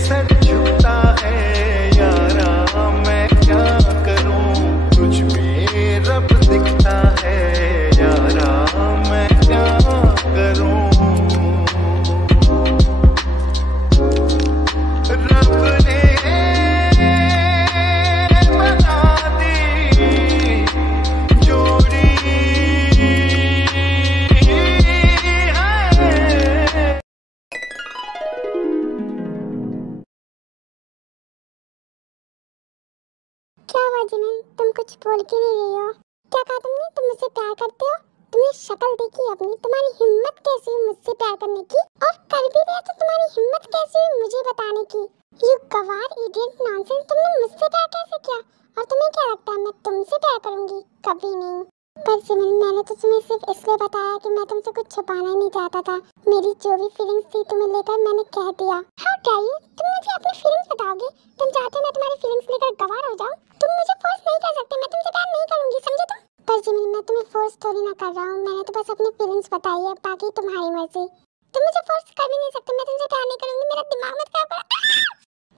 Sir झुकता है यारा, मैं क्या करूं, तुझ में रब दिखता है यारा, मैं क्या करूं। रब ने बना दी जोड़ी है। क्या हुआ जिमिन, तुम कुछ बोल क्यों नहीं रही हो? क्या कहा तुमने? तुम मुझसे प्यार करते हो? तुमने शक्ल देखी अपनी, तुम्हारी हिम्मत कैसी हुई मुझसे प्यार करने की? और कर भी रहे तो तुम्हारी हिम्मत कैसी हुई मुझे बताने की? यू गवार इडियट नॉनसेंस, तुमने मुझसे प्यार कैसे किया? और तुम्हें क्या लगता है मैं तुमसे प्यार करूंगी? कभी नहीं। पर जिमिन, मैंने तो तुम्हें सिर्फ इसलिए बताया कि मैं तुमसे कुछ छुपाना नहीं चाहता था। मेरी जो भी फीलिंग्स थी तुम्हें लेकर मैंने कह दिया। हाउ डेयर यू, तुम मुझे अपनी फीलिंग्स बताओगे? तुम चाहते हो मैं तुम्हारी फीलिंग्स लेकर गवार हो जाऊं? तुम मुझे फोर्स नहीं कर सकते, मैं तुमसे प्यार नहीं करूंगी, समझे तुम? पर जिमिन, मैं तुम्हें फोर्स थोड़ी ना कर रहा हूँ, मैंने तो बस अपनी फीलिंग्स बताई है, बाकी तुम्हारी मर्जी। तुम मुझे फोर्स कर भी नहीं सकते, मैं तुमसे प्यार नहीं करूंगी, मेरा दिमाग मत खराब करो।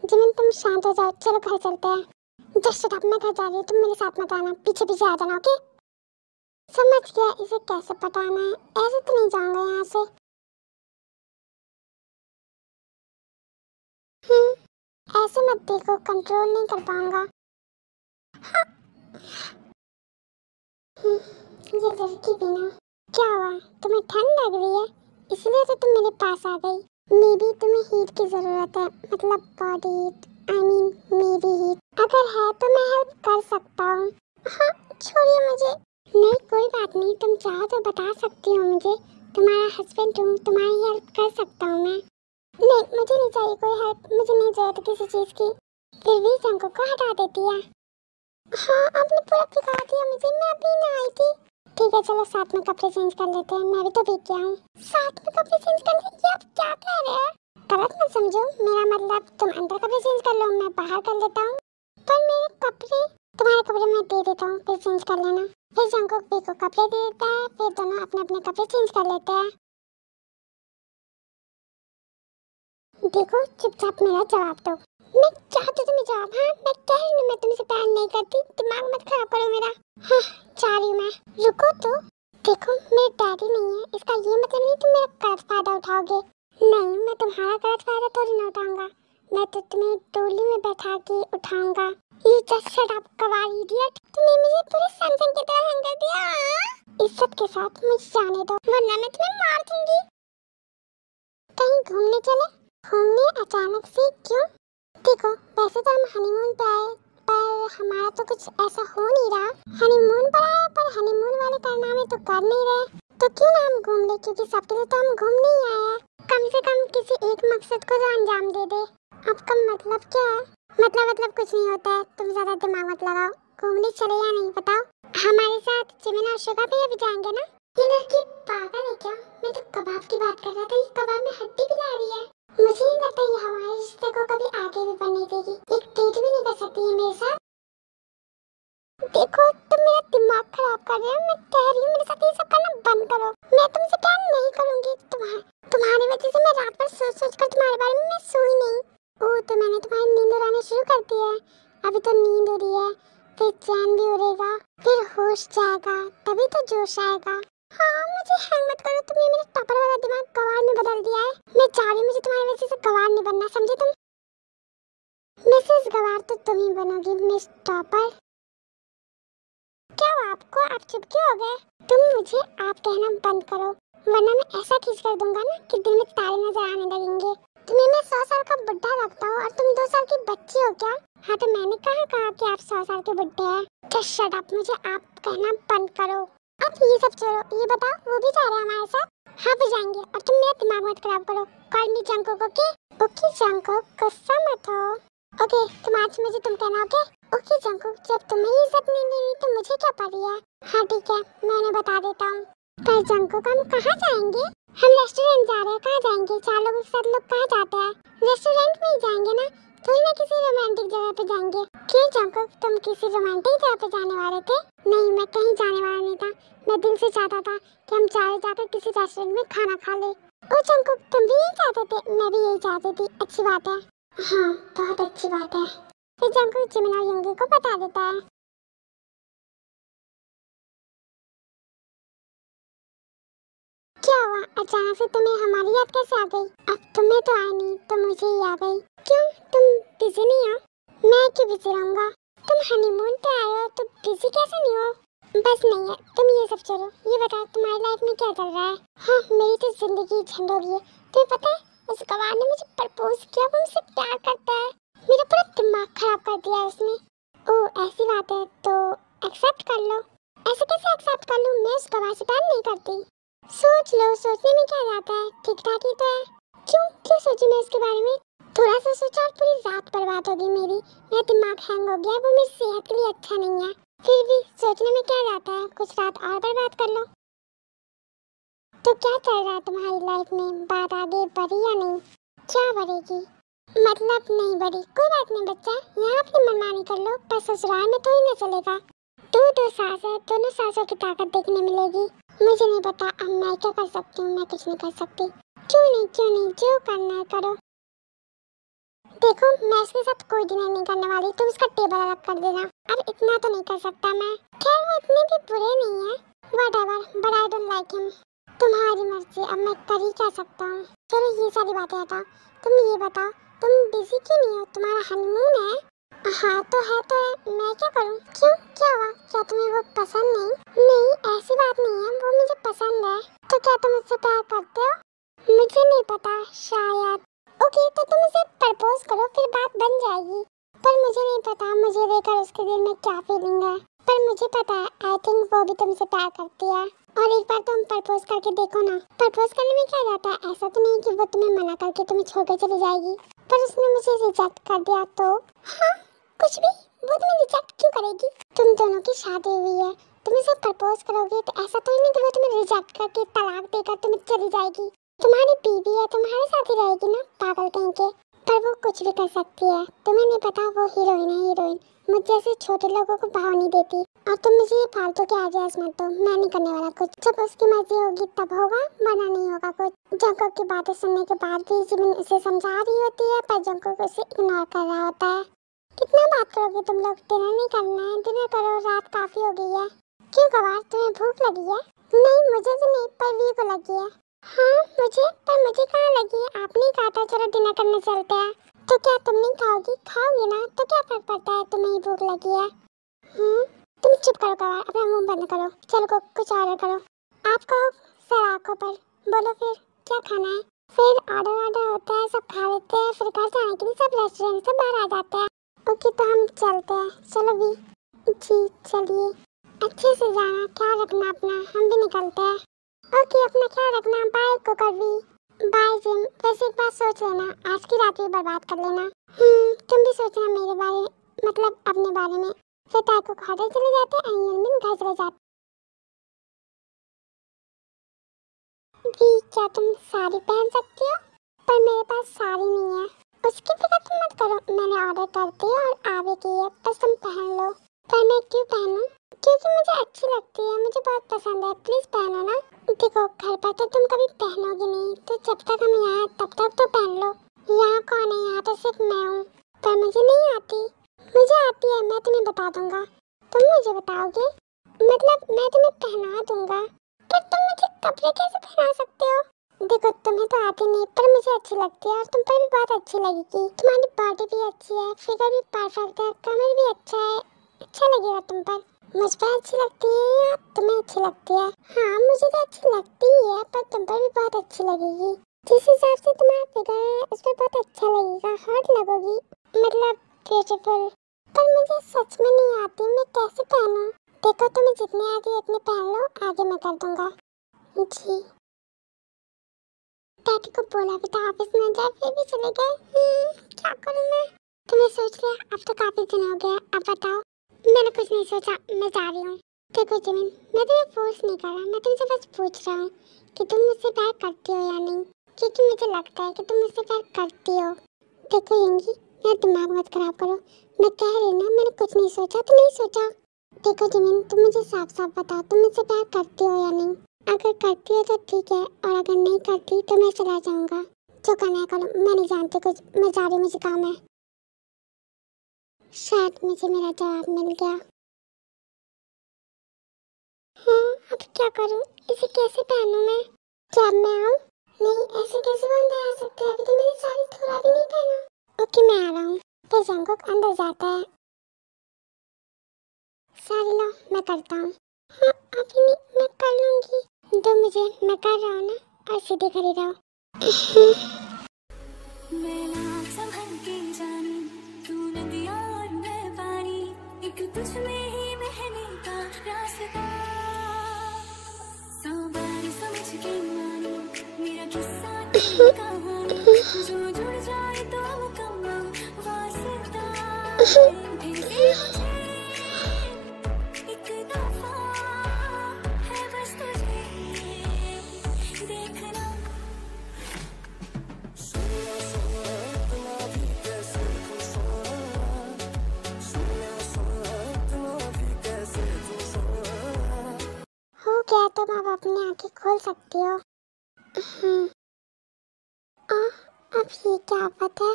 जिमिन, तुम शांत हो जाओ, चलो घर चलते हैं। जस्ट शट अप, मैं घर जा रही हूँ, तुम मेरे साथ मत आना, पीछे पीछे आ जाना, ओके? समझ गया, इसे कैसे पटाना है, ऐसे तो नहीं जाऊंगा यहाँ से। ऐसे मत देखो, कंट्रोल नहीं कर पाऊंगा। ये लड़की भी ना, क्या हुआ, तुम्हें ठंड लग रही है इसलिए तो तुम मेरे पास आ गई। मे बी तुम्हें हीट की जरूरत है, मतलब बॉडी हीट, आई मीन मेरी हीट। अगर है तो मैं हेल्प कर सकता हूँ। हाँ, छोड़िए मुझे। नहीं, कोई बात नहीं, तुम चाहो तो बता सकती हो मुझे, तुम्हारा हस्बैंड हूँ, तुम्हारी हेल्प कर सकता हूँ मैं। नहीं, मुझे नहीं चाहिए कोई हेल्प, मुझे नहीं जरूरत किसी चीज की। फिर भी जंगों को हटा देती है। हाँ, आपने पूरा सिखा दिया मुझे, मैं अभी ना आई थी। ठीक है, चलो साथ में कपड़े चेंज कर लेते हैं, मैं भी तो भीग गया हूँ। साथ में कपड़े चेंज कर लेते, ये आप क्या कह रहे हैं? गलत मत समझो, मेरा मतलब तुम अंदर कपड़े चेंज कर लो, मैं बाहर कर लेता हूँ। पर मेरे कपड़े, तुम्हारे कपड़े मैं दे देता हूँ, फिर चेंज कर लेना। फिर जंगो भी को कपड़े दे देता है, फिर दोनों अपने अपने कपड़े चेंज कर लेते हैं। देखो, चुपचाप मेरा जवाब दो। मैं चाहती तुम्हें जवाब। हाँ, मैं कह रही हूँ मैं तुमसे प्यार नहीं करती, दिमाग मत खराब करो मेरा। हाँ, चाह रही हूँ मैं। रुको तो, देखो मेरे डैडी नहीं है, इसका ये मतलब नहीं तुम मेरा गलत फायदा उठाओगे। नहीं, मैं तुम्हारा गलत फायदा थोड़ी ना उठाऊंगा, मैं तो तुम्हें डोली में बैठा के उठाऊंगा। यू जस्ट शट अप कवारी इडियट, तुमने मुझे पूरे सैमसंग की तरह हैंग कर दिया। इज्जत के साथ मुझे जाने दो, वरना मैं तुम्हें मार दूंगी। कहीं घूमने चले? घूमने अचानक से क्यों? देखो, वैसे तो हम हनीमून पे आए, पर हमारा तो कुछ ऐसा हो नहीं रहा। हनीमून पर आए, पर हनीमून वाले कारनामे तो कर नहीं रहे, तो क्यों ना हम घूम ले, क्योंकि सबके लिए तो हम घूमने ही आए हैं। कम से कम किसी एक मकसद को तो अंजाम दे दे। आपका मतलब क्या है? मतलब कुछ नहीं होता है, तुम ज्यादा दिमाग मत लगाओ। घूमने चले या नहीं बताओ? हमारे साथ जिमिन और शुगा भी अभी जाएंगे ना? ये लड़की पागल है क्या? मैं तो कबाब की बात कर रहा था, ये कबाब में हड्डी भी ला रही है। मुझे नहीं लगता ये हमारे रिश्ते को कभी आगे भी बढ़ने देगी, एक डेट भी नहीं कर सकती है मेरे साथ। देखो, तुम मेरा दिमाग खराब कर रहे हो, मैं कह रही हूँ मेरे साथ ये सब करना बंद करो। मैं तुमसे प्यार नहीं करूंगी, तुम्हारी वजह से मैं रात भर सोच कर तुम्हारे बारे में मैं सोई नहीं। ओह, तो मैंने तुम्हारी नींद उड़ानी शुरू कर दी है। अभी तो नींद उड़ी है, फिर चैन भी उड़ेगा, फिर होश जाएगा, तभी तो जोश आएगा। हाँ, मुझे हैंग मत करो, तुमने मेरा टॉपर वाला दिमाग गवार में बदल दिया है। मैं चाह रही हूँ मुझे तुम्हारी वजह से गवार नहीं बनना, समझे तुम? मिसेस गवार तो तुम ही बनोगी, मिस टॉपर। क्या हुआ आपको, आप चुप क्यों हो गए? तुम मुझे आप कहना बंद करो, वरना मैं ऐसा खींच कर दूंगा ना कि दिल में तारे नजर आने लगेंगे। तुम्हें मैं 100 साल का बुढ़ा लगता हूँ और तुम 2 साल की बच्ची हो क्या? हाँ, तो मैंने कहा कि आप 100 साल के बुढ़े हैं। जस्ट शट अप, मुझे आप कहना बंद करो। अब ये सब छोड़ो, ये बताओ वो भी जा रहे हैं हमारे साथ? हाँ, भी जाएंगे, और तुम मेरा दिमाग मत खराब करो। Call me Jungkook, okay? Okay Jungkook, गुस्सा मत हो। ओके, तुम आज मुझे तुम कहना, ओके? ओके जंगकोक, जब तुम्हें इज्जत नहीं देनी तो मुझे क्या पड़ी है? हाँ ठीक है, मैं उन्हें बता देता हूँ। पर जंगकोक, हम कहाँ जाएंगे? हम रेस्टोरेंट जा रहे हैं, कहाँ जाएंगे? 4 लोगों के साथ लोग कहाँ जाते हैं? रेस्टोरेंट में ही जाएंगे ना, थोड़ी ना किसी रोमांटिक जगह पे जाएंगे। क्यों जंगकोक, तुम किसी रोमांटिक जगह पे जाने वाले थे? नहीं, मैं कहीं जाने वाला नहीं था, मैं दिल से चाहता था कि हम चारों जाकर किसी रेस्टोरेंट में खाना खा ले। ओ जंगकोक, तुम भी यही चाहते थे? मैं भी यही चाहती थी, अच्छी बात है। हाँ, बहुत अच्छी बात है। फिर जंगकुक जिमिन और योंगी को बता देता है। क्या हुआ, अचानक से तुम्हें हमारी याद कैसे आ गई? अब तुम्हें तो आई नहीं तो मुझे ही आ गई। क्यों, तुम बिजी नहीं हो? मैं क्यों बिजी रहूंगा? तुम हनीमून पे आए हो तो बिजी कैसे नहीं हो? बस नहीं है, तुम ये सब छोड़ो। ये बताओ तुम्हारी लाइफ में क्या चल रहा है? हाँ, मेरी तो जिंदगी झंड हो गई है। तुम्हें पता है उस गवार ने मुझे प्रपोज किया, वो मुझसे प्यार करता है। मेरा पूरा दिमाग खराब कर दिया उसने। ओह ऐसी बात है तो एक्सेप्ट कर लो। ऐसे कैसे एक्सेप्ट कर लूं? मैं उस गवार से प्यार नहीं करती। सोच लो, सोचने में क्या जाता है, ठीक ठाक ही तो है। क्यों क्यों सोचूं मैं उसके बारे में? थोड़ा सा सोचा और पूरी रात बर्बाद हो गई मेरी। मेरा दिमाग हैंग हो गया, वो मेरी सेहत के लिए अच्छा नहीं है। फिर भी सोचने में क्या जाता है, कुछ रात और बर्बाद कर लो। तो क्या चल रहा है तुम्हारी लाइफ में? बात आगे बढ़ी या नहीं? क्या बढ़ेगी? मतलब नहीं बढ़ी, कोई बात नहीं बच्चा, यहाँ अपनी मनमानी कर लो, पर ससुराल में तो ही ना चलेगा। दो सास है, दोनों सासों की ताकत देखने मिलेगी। मुझे नहीं पता अब मैं क्या कर सकती हूँ, मैं कुछ नहीं कर सकती। क्यों नहीं, जो करना है करो। देखो मैं इसके साथ कोई डिनर नहीं करने वाली, तुम उसका टेबल अलग कर देना। अब इतना तो नहीं कर सकता मैं। खैर वो इतने भी बुरे नहीं है। Whatever, but I don't like him. तुम्हारी मर्जी, अब मैं कर ही क्या सकता हूँ। चलो ये सारी बातें हटाओ, तुम ये बताओ तुम बिजी क्यों नहीं हो? तुम्हारा हनीमून है। हाँ तो है, मैं क्या करूँ? क्यों, क्या हुआ? क्या तुम्हें वो पसंद नहीं? नहीं ऐसी बात नहीं है, वो मुझे पसंद है। तो क्या तुम उससे प्यार करते हो? मुझे नहीं पता, शायद। ओके तो तुम उसे प्रपोज करो, फिर बात बन जाएगी। पर मुझे नहीं पता मुझे देखकर उसके दिल में क्या फीलिंग है। पर मुझे पता है, आई थिंक वो भी तुमसे प्यार करती है। और एक बार तुम प्रपोज करके देखो ना। प्रपोज करने में क्या जाता है? ऐसा तो नहीं कि वो तुम्हें मना करके तुम्हें छोड़कर चली जाएगी। पर उसने मुझे रिजेक्ट कर दिया तो? हाँ कुछ भी, वो तुम्हें रिजेक्ट क्यों करेगी? तुम दोनों की शादी हुई है, तुम उसे प्रपोज करोगे तो ऐसा तो नहीं कि वो तुम्हें रिजेक्ट करके तलाक देकर तुम्हें चली जाएगी। तुम्हारी बीवी है, तुम्हारे साथ ही रहेगी ना, पागल कहीं के। पर वो कुछ भी कर सकती है, तुम्हें नहीं पता, वो हीरोइन है हीरोइन। मुझ जैसे छोटे लोगों को भाव नहीं देती। और तुम मुझे ये फालतू के आइडियाज मत दो, मैं नहीं करने वाला कुछ। जब उसकी मर्जी होगी तब होगा, वरना नहीं होगा कुछ। जंकुक की बातें सुनने के बाद भी जिमिन उसे समझा रही होती है, पर जंकुक उसे इग्नोर कर रहा होता है। कितना बात करोगे तुम लोग? डिनर नहीं करना है? डिनर करो, रात काफी हो गई है। क्यों गवार, तुम्हें भूख लगी है? नहीं मुझे तो नहीं, पर वी को लगी है। हाँ पर मुझे कहाँ लगी है? आपने कहा था चलो डिनर करने चलते हैं। तो क्या तुम नहीं खाओगी? खाओगी ना, तो क्या फर्क पड़ता है, तुम्हें ही भूख लगी है। तुम चुप करो गवार, अपना मुंह बंद करो। चलो कुछ ऑर्डर करो। आप कहो सर आंखों पर। बोलो फिर क्या खाना है? फिर ऑर्डर होता है, सब खा लेते हैं, फिर घर जाने के लिए सब रेस्टोरेंट से बाहर आ जाते हैं। ओके तो हम चलते हैं, चलो भी। जी चलिए, अच्छे से जाना, ख्याल रखना अपना, हम भी निकलते हैं। ओके अपना ख्याल रखना, बाय कुकर भी। Bye Jim. वैसे एक बात सोच लेना, आज की रात भी बर्बाद कर लेना। तुम भी सोचना मेरे बारे, मतलब अपने बारे में। फिर ताई को होटल चले जाते हैं, एंगल घर चले जाते। भी क्या तुम साड़ी पहन सकती हो? पर मेरे पास साड़ी नहीं है। उसकी फिक्र तुम मत करो, मैंने ऑर्डर कर दी और आ भी गई है, बस तुम पहन लो। पर मैं क्यों पहनूं? क्योंकि मुझे अच्छी लगती है, मुझे बहुत पसंद है, प्लीज पहनो ना। देखो घर पर तो तुम कभी पहनोगे नहीं, तो जब तक हम यहाँ तब तक तो पहन लो। यहाँ कौन है? यहाँ तो सिर्फ मैं हूँ। पर मुझे नहीं आती। मुझे आती है, मैं तुम्हें बता दूंगा। तुम मुझे बताओगे? मतलब मैं तुम्हें पहना दूंगा। पर तुम मुझे कपड़े कैसे पहना सकते हो? देखो तुम्हें तो आती नहीं, पर मुझे अच्छी लगती है और तुम पर भी बहुत अच्छी लगेगी। तुम्हारी बॉडी भी अच्छी है, फिगर भी परफेक्ट है, कमर भी अच्छा है, अच्छा लगेगा तुम पर। मुझ पर अच्छी लगती है या तुम्हें अच्छी लगती है? हाँ मुझे तो अच्छी लगती ही है, पर तुम पर भी बहुत अच्छी लगेगी। जिस हिसाब से तुम्हारा फिगर है उस पर बहुत अच्छा लगेगा, हॉट लगोगी, मतलब ब्यूटीफुल। पर मुझे सच में नहीं आती, मैं कैसे पहनूं? देखो तुम्हें जितनी आती है उतनी पहन लो, आगे मैं कर दूंगा। जी डैडी को बोला भी था ऑफिस में जाए, फिर भी चले गए। क्या करूं मैं? तुमने सोच लिया? अब तो काफी दिन हो गए, अब बताओ। मैंने कुछ नहीं सोचा, मैं जा रही हूँ। देखो जिमिन, मैं तुम्हें फोर्स नहीं कर रहा, मैं तुमसे बस पूछ रहा हूँ कि तुम मुझसे प्यार करती हो या नहीं, क्योंकि मुझे लगता है कि तुम मुझसे प्यार करती हो। देखो यंगी, मेरा दिमाग मत खराब करो, मैं कह रही ना मैंने कुछ नहीं सोचा तो नहीं सोचा। देखो जिमिन, तुम मुझे साफ साफ बताओ, तुम मुझसे प्यार करती हो या नहीं? अगर करती हो तो ठीक है, और अगर नहीं करती तो मैं चला जाऊंगा। जो करना है करो, मैं नहीं जानती कुछ, मैं जा रही हूँ, मुझे काम है। शायद मुझे मेरा जवाब मिल गया। हाँ, अब क्या करूँ, इसे कैसे पहनूं मैं? क्या अब मैं आऊँ? नहीं, ऐसे कैसे बंद आ सकते हैं, अभी तो मैंने साड़ी थोड़ा भी नहीं पहना। ओके, मैं आ रहा हूँ। फिर जंगकुक अंदर जाता है। साड़ी लो, मैं करता हूँ। हाँ, अभी नहीं, मैं कर लूँगी। दो मुझे, मैं कर रहा हूँ ना, और सीधे खड़ी रहो। मैं ना संभल के जानी, तू नदिया और मैं पानी, एक तुझ में ही बहने का रास्ता। सौ बार समझ के मानी, मेरा किस्सा तेरी कहानी, जो जुड़ जाए तो मुकम्मल वास्ता। फिर से मुझे एक दफा है बस तुझे देखना। हो गया, तुम अब अपनी आंखें खोल सकती हो। आ, अब ये क्या आफत है?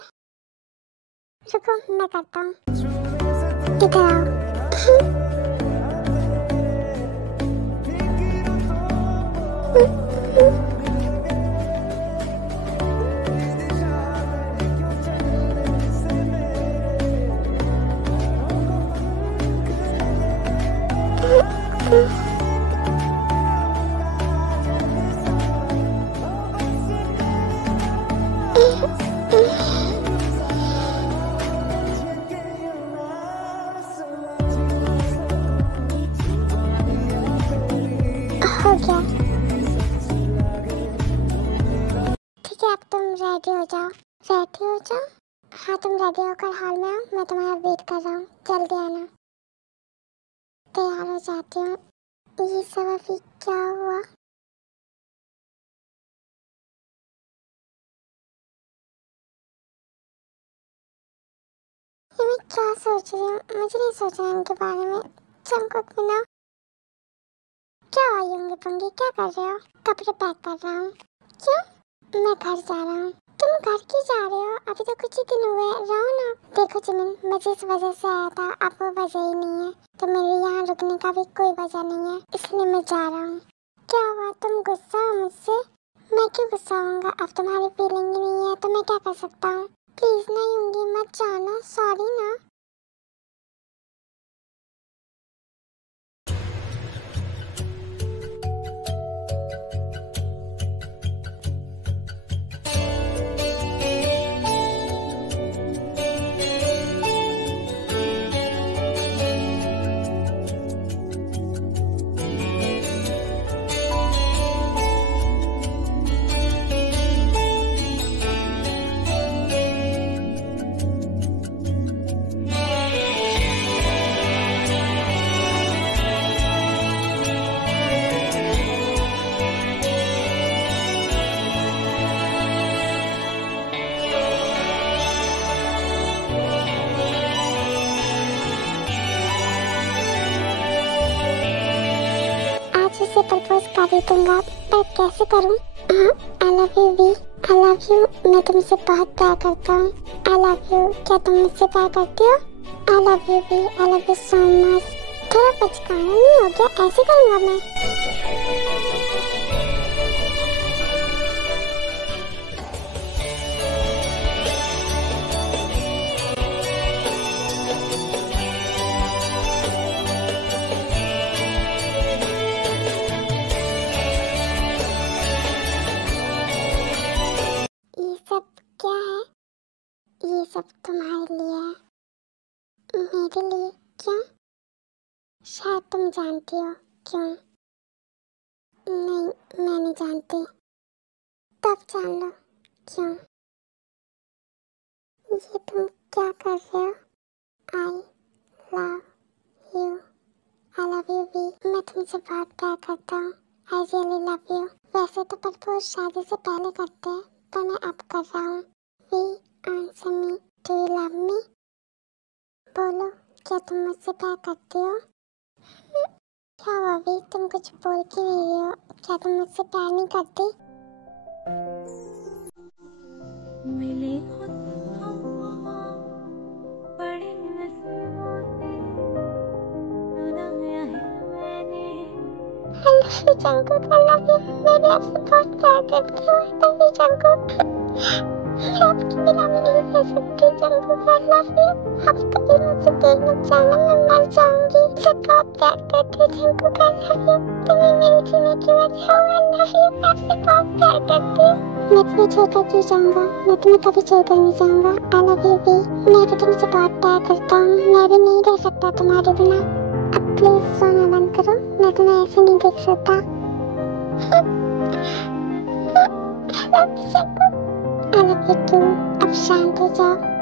रुको, मैं करता हूँ। इधर आओ। हो गया। ठीक है, अब तुम रेडी हो जाओ। रेडी हो जाओ? हाँ, तुम रेडी होकर हॉल में आओ, मैं तुम्हारा वेट कर रहा हूँ, जल्दी आना। तैयार हो जाती हूँ। ये सब अभी क्या हुआ? ये मैं क्या सोच रही हूँ? मुझे नहीं सोचना इनके बारे में। जंगकुक बिना क्या हुआ? युंगी पुंगी क्या कर रहे हो? कपड़े पैक कर रहा हूँ। क्यों? मैं घर जा रहा हूँ। तुम घर क्यों जा रहे हो? अभी तो कुछ ही दिन हुए, रहो ना। देखो जिमिन, मैं जिस वजह से आया था अब वो वजह ही नहीं है, तो मेरे यहाँ रुकने का भी कोई वजह नहीं है, इसलिए मैं जा रहा हूँ। क्या हुआ, तुम गुस्सा हो मुझसे? मैं क्यों गुस्सा होऊंगा? अब तुम्हारी फीलिंग ही नहीं है तो मैं क्या कर सकता हूँ? प्लीज ना युंगी, मत जाना, सॉरी ना। से प्रपोज कर ही दूंगा, पर कैसे करूं? I love you V, I love you, मैं तुमसे बहुत प्यार करता हूँ। आई लव यू, क्या तुम मुझसे प्यार करती हो? I love you V, I love you so much. थोड़ा पचकाना नहीं हो गया? ऐसे करूंगा मैं? ये सब क्या है? ये सब तुम्हारे लिए है। मेरे लिए? क्यों? शायद तुम जानती हो क्यों। नहीं, मैं नहीं जानती। तब जान लो क्यों। ये तुम क्या कर रहे हो? I love you, I love you V, मैं तुमसे बहुत प्यार करता हूँ। I really love you. वैसे तो प्रपोज शादी से पहले करते हैं, पर मैं अब कर रहा हूँ। V, answer me, do you love me? बोलो, क्या तुम मुझसे प्यार करती हो? क्या हुआ वी, तुम कुछ बोल क्यों नहीं रही हो? क्या तुम मुझसे प्यार नहीं करती? Jungkook I love you. मेरे आपसे बहुत प्यार करती हूँ। आई लव यू जंगकुक। मैं आपके बिना भी नहीं रह सकती जंगकुक। I love you. आप कभी मुझे देखना चाहना मैं मर जाऊंगी। मुझसे बहुत प्यार करती हूँ जंगकुक। I love you. तुम्हें मेरे जीने की वजह हो। I love you. मैं आपसे बहुत प्यार करती हूँ। मैं तुम्हें छोड़कर क्यों जाऊंगा? मैं तुम्हें कभी छोड़कर नहीं जाऊंगा। आई लव यू भी। मैं भी तुमसे बहुत प्यार करता हूँ। मैं भी नहीं रह सकता तुम्हारे बिना। अब प्लीज सोना बंद करो। मैं तुम्हें ऐसे नहीं देख सकता। I love you too. अब शांत हो जाओ।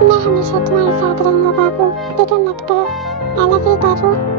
मैं हमेशा तुम्हारे साथ रहूंगा बाबू। फिक्र मत करो। I love you Babu.